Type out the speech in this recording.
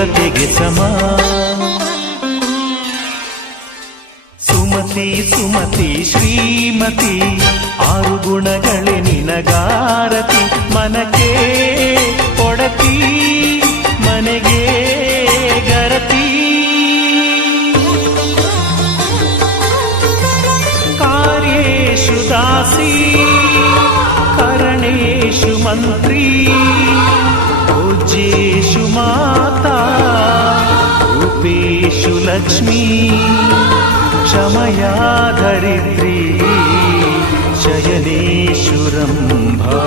ದೇವತೆಗೆ ಸಮ. ಸುಮತಿ ಸುಮತಿ ಶ್ರೀಮತಿ, 6 ಗುಣಗಳೇ ನಿನಗಾರತಿ. ಮನಕ್ಕೆ ಕೊಡತಿ, ಮನೆಗೆ ಗರತಿ. ಕಾರ್ಯೇಷು ದಾಸಿ, ಕರಣೇಷು ಮಂತ್ರಿ, ಪೂಜ್ಯೇಷು ಮಾತಾ, ರೂಪೇಷು ಲಕ್ಷ್ಮೀ, ಕ್ಷಮಯಾ ಧರಿತ್ರಿ, ಶಯನೇಷು ರಂಭಾ.